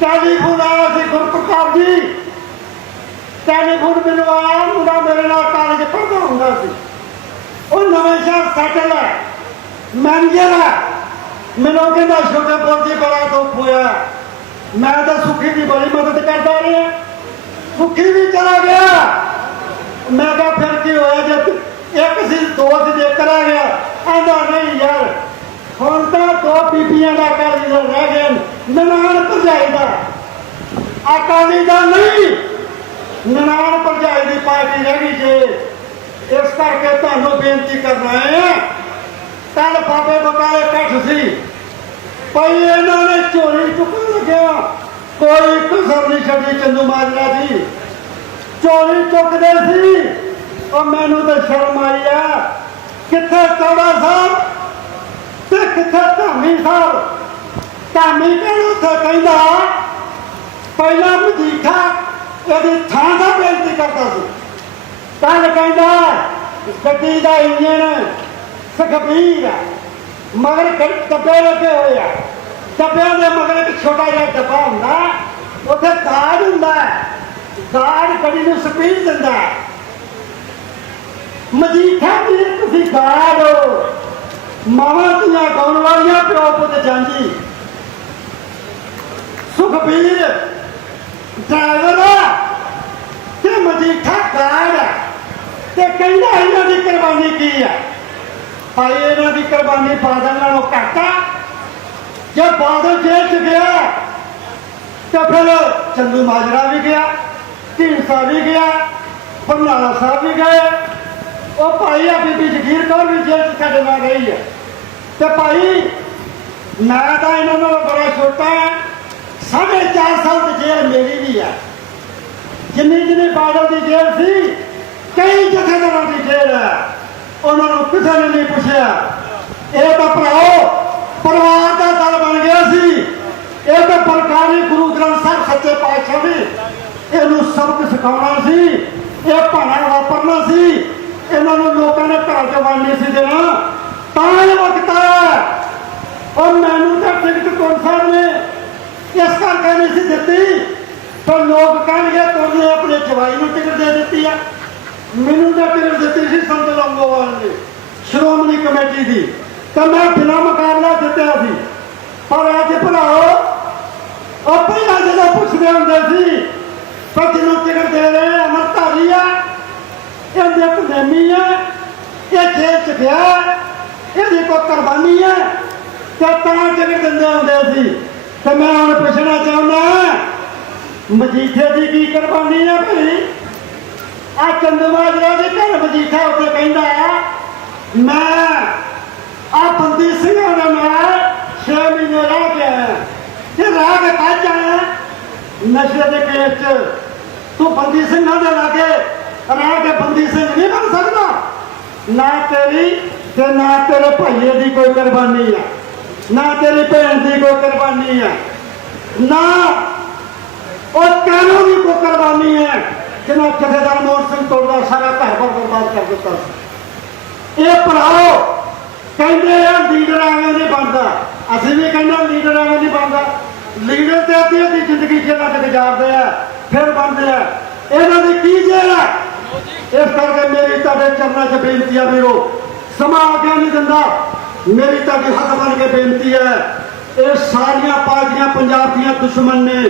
Telephone ਆਇਆ ਸੀ ਗੁਰਪ੍ਰਤਾਪ ਜੀ। Telephone ਮੈਨੂੰ ਆਇਆ ਮੁੰਡਾ ਮੇਰੇ ਨਾਲ ਕਾਲਜ ਪੜ੍ਹਦਾ ਹੁੰਦਾ ਸੀ। ਉਹ ਨਵੇਂ ਸ਼ਹਿਰ ਸੈਟਲ ਹੈ। ਮੈਨੇਜਰ ਹੈ। ਮੈਨੂੰ ਕਹਿੰਦਾ ਛੋਟੇਪੁਰ ਜੀ, ਬੜਾ ਦੁੱਖ ਹੋਇਆ। ਮੈਂ ਤਾਂ ਸੁਖੀ ਦੀ ਬੜੀ ਮਦਦ ਕਰਦਾ ਰਿਹਾ। ਸੁਖੀ ਵੀ ਚਲਾ ਗਿਆ। ਮੈਂ ਕਿਹਾ, ਫਿਰ ਕੀ ਹੋਇਆ ਜੇ ਇੱਕ ਸੀ, ਦੋ ਸੀ ਜੇ ਕਰਾ ਗਿਆ? ਆਂਦਾ ਨਹੀਂ ਯਾਰ, ਹੁਣ ਤਾਂ ਦੋ ਬੀਬੀਆਂ ਦਾ ਕਾਲੀ ਦਾ ਰਹਿ ਗਏ ਨਨਾਣ ਭਰਜਾਈ ਦਾ। ਅਕਾਲੀ ਦਾ ਨਹੀਂ। ਨਨਾਣ ਭਰਜਾਈ ਦੀ ਪਾਰਟੀ ਰਹਿ ਜੇ। ਇਸ ਕਰਕੇ ਤੁਹਾਨੂੰ ਬੇਨਤੀ ਕਰਨਾ ਹੈ। ਕੱਲ ਬਾਬੇ ਬਕਾਲੇ ਇਕੱਠ ਸੀ। ਪਈ ਇਹਨਾਂ ਨੇ ਚੋਰੀ ਚੁੱਕਣ ਲੱਗਿਆ। ਕੋਈ ਕਸਰ ਨਹੀਂ ਛੱਡੀ ਚੰਦੂ ਮਾਜਰਾ ਜੀ। ਚੋਰੀ ਚੁੱਕਦੇ ਸੀ। ਉਹ ਮੈਨੂੰ ਤਾਂ ਸ਼ਰਮ ਆਈ ਆ। ਕਿੱਥੇ ਚੌੜਾ ਸਾਹਿਬ ਤੇ ਕਿੱਥੇ ਧਾਮੀ ਸਾਹਿਬ ਧਾਮੀ ਕਹਿੰਦਾ ਉੱਥੇ ਕਹਿੰਦਾ ਪਹਿਲਾਂ ਮਜੀਠਾ ਇਹਦੀ ਥਾਂ ਦਾ ਬੇਨਤੀ ਕਰਦਾ ਸੀ। ਕੱਲ ਕਹਿੰਦਾ ਗੱਡੀ ਦਾ ਇੰਜਣ ਸੁਖਬੀਰ ਆ, ਮਗਰ ਡੱਬੇ ਲੱਗੇ ਹੋਏ ਆ। ਡੱਬਿਆਂ ਦੇ ਮਗਰ ਇੱਕ ਛੋਟਾ ਜਿਹਾ ਡੱਬਾ ਹੁੰਦਾ, ਉੱਥੇ ਦਾਜ ਹੁੰਦਾ ਦਾਜ ਗਾਰਡ ਨੂੰ ਸਪੀਡ ਦਿੰਦਾ ਮਜੀਠਾ ਜੀ ਤੁਸੀਂ ਗਾਰਡ ਹੋ ਮਾਵਾਂ ਦੀਆਂ ਗਾਉਣ ਵਾਲੀਆਂ ਪਿਓ ਪੁੱਤ ਜਾਂਦੀ। ਸੁਖਬੀਰ, ਡਰਾਈਵਰ ਆ। ਤੇ ਮਜੀਠਾ ਗਾਰਡ ਆ। ਤੇ ਕਹਿੰਦਾ ਇਹਨਾਂ ਦੀ ਕੁਰਬਾਨੀ ਕੀ ਆ? ਭਾਈ, ਇਹਨਾਂ ਦੀ ਕੁਰਬਾਨੀ ਬਾਦਲ ਨਾਲੋਂ ਘੱਟ ਆ। ਜੇ ਬਾਦਲ ਜੇਲ੍ਹ ਚ ਗਿਆ, ਤਾਂ ਫਿਰ ਚੰਦੂ ਮਾਜਰਾ ਵੀ ਗਿਆ, ਢੀਂਡਸਾ ਵੀ ਗਿਆ, ਬਰਨਾਲਾ ਸਾਹਿਬ ਵੀ ਗਏ। ਉਹ ਭਾਈ ਆ ਬੀਬੀ ਜਗੀਰ ਕੌਰ ਵੀ ਜੇਲ੍ਹ ਚ ਸਾਡੇ ਨਾਲ ਰਹੀ ਹੈ ਤੇ ਭਾਈ, ਮੈਂ ਤਾਂ ਇਹਨਾਂ ਨਾਲੋਂ ਬੜਾ ਛੋਟਾ ਸਾਢੇ ਚਾਰ ਸਾਲ ਦੀ ਜੇਲ੍ਹ ਮੇਰੀ ਵੀ ਆ। ਜਿੰਨੀ ਜਿੰਨੀ ਬਾਦਲ ਦੀ ਜੇਲ੍ਹ ਸੀ, ਕਈ ਜਥੇਦਾਰਾਂ ਦੀ ਜੇਲ੍ਹ ਹੈ ਉਹਨਾਂ ਨੂੰ ਕਿਸੇ ਨੇ ਨਹੀਂ ਪੁੱਛਿਆ। ਇਹ ਤਾਂ ਭਰਾਓ, ਪਰਿਵਾਰ ਦਾ ਦਲ ਬਣ ਗਿਆ ਸੀ। ਇਹ ਤਾਂ ਬਲਕਾਰੀ ਗੁਰੂ ਗ੍ਰੰਥ ਸਾਹਿਬ ਸੱਚੇ ਪਾਤਸ਼ਾਹ ਨੇ ਇਹਨੂੰ ਸਬਕ ਸਿਖਾਉਣਾ ਸੀ। ਇਹ ਭਾਣਾ ਵਾਪਰਨਾ ਸੀ। ਇਹਨਾਂ ਨੂੰ ਲੋਕਾਂ ਨੇ ਘਰ ਚ ਵੜ ਸੀ ਦੇਣਾ। ਤਾਂ ਇਹ ਵਕਤ ਆਇਆ। ਔਰ ਮੈਨੂੰ ਤਾਂ ਟਿਕਟ ਕੌਣ ਸਾਹਿਬ ਨੇ ਇਸ ਸੀ ਦਿੱਤੀ, ਪਰ ਲੋਕ ਕਹਿਣਗੇ ਤੁਮਨੇ ਆਪਣੇ ਜਵਾਈ ਨੂੰ ਟਿਕਟ ਦੇ ਦਿੱਤੀ ਆ। ਮੈਨੂੰ ਤਾਂ ਟਿਕਟ ਦਿੱਤੀ ਸੀ ਸੰਤ ਲੰਗੋਵਾਲ ਨੇ, ਸ਼੍ਰੋਮਣੀ ਕਮੇਟੀ ਦੀ। ਤਾਂ ਮੈਂ ਬਿਨਾਂ ਮੁਕਾਬਲਾ ਜਿੱਤਿਆ ਸੀ। ਪਰ ਅੱਜ ਭਰਾਓ ਉਹ ਪਹਿਲਾਂ ਜਦੋਂ ਪੁੱਛਦੇ ਹੁੰਦੇ ਸੀ, ਪਰ ਜਿਹਨੂੰ ਟਿਕਟ ਦੇ ਰਹੇ ਅਮਰਧਾਰੀ ਆ, ਇਹਦੇ ਕੁਨੇਮੀ ਆ, ਇਹ ਜੇਲ੍ਹ ਚ ਗਿਆ, ਇਹਦੀ ਕੋਈ ਕੁਰਬਾਨੀ ਹੈ ਤੇ ਤਾਂ ਟਿਕਟ ਦਿੰਦੇ ਹੁੰਦੇ ਸੀ। ਤੇ ਮੈਂ ਹੁਣ ਪੁੱਛਣਾ ਚਾਹੁੰਦਾ, ਮਜੀਠੇ ਦੀ ਕੀ ਕੁਰਬਾਨੀ ਹੈ ਭਈ? ਆ ਚੰਦਮਾਜਰਾ ਦੇ ਘਰ ਮਜੀਠਾ ਉੱਤੇ ਕਹਿੰਦਾ ਮੈਂ ਆ ਬੰਦੀ ਸਿੰਘਾਂ ਦਾ ਨਾਲ 6 ਮਹੀਨੇ ਰਹਿ ਕੇ ਆਇਆ। ਤੇ ਰਾਹ ਕੇ ਕੱਜ ਜਾਣਾ, ਨਸ਼ੇ ਦੇ ਕੇਸ 'ਚ ਤੂੰ ਬੰਦੀ ਸਿੰਘਾਂ ਦੇ ਲਾਗੇ ਰਾਹ ਕੇ ਬੰਦੀ ਸਿੰਘ ਨਹੀਂ ਬਣ ਸਕਦਾ। ਨਾ ਤੇਰੀ ਤੇ ਨਾ ਤੇਰੇ ਭਾਈਏ ਦੀ ਕੋਈ ਕੁਰਬਾਨੀ ਆ। ਨਾ ਤੇਰੀ ਭੈਣ ਦੀ ਕੋਈ ਕੁਰਬਾਨੀ ਹੈ ਨਾ, ਉਹ ਕਾਨੂੰ ਦੀ ਕੋਈ ਕੁਰਬਾਨੀ ਹੈ ਜਿਹਨਾਂ ਜਥੇਦਾਰ ਮੋਹਨ ਸਿੰਘ ਤੋੜਦਾ, ਸਾਰਾ ਘਰ ਬਾਰ ਬਰਬਾਦ ਕਰ ਦਿੱਤਾ ਸੀ। ਇਹ ਭਰਾਓ ਕਹਿੰਦੇ ਆ, ਲੀਡਰ ਐਵੇਂ ਨਹੀਂ ਬਣਦਾ ਅਸੀਂ ਵੀ ਕਹਿੰਦੇ ਲੀਡਰ ਐਵੇਂ ਨਹੀਂ ਬਣਦਾ ਲੀਡਰ ਤੇ ਅੱਧੀ ਅੱਧੀ ਜ਼ਿੰਦਗੀ ਜੇਲ੍ਹਾਂ ਤੇ ਗੁਜ਼ਾਰਦੇ ਆ, ਫਿਰ ਬਣਦੇ ਆ। ਇਹਨਾਂ ਦੀ ਕੀ ਜੇਲ੍ਹ ਹੈ ਇਸ ਕਰਕੇ ਮੇਰੀ ਤੁਹਾਡੇ ਚਰਨਾਂ 'ਚ ਬੇਨਤੀ ਆ ਵੀਰੋ, ਸਮਾਂ ਆਗਿਆ ਨਹੀਂ ਦਿੰਦਾ। ਮੇਰੀ ਤੁਹਾਡੀ ਹੱਥ ਬਣ ਕੇ ਬੇਨਤੀ ਹੈ ਇਹ ਸਾਰੀਆਂ ਪਾਰਟੀਆਂ ਪੰਜਾਬ ਦੀਆਂ ਦੁਸ਼ਮਣ ਨੇ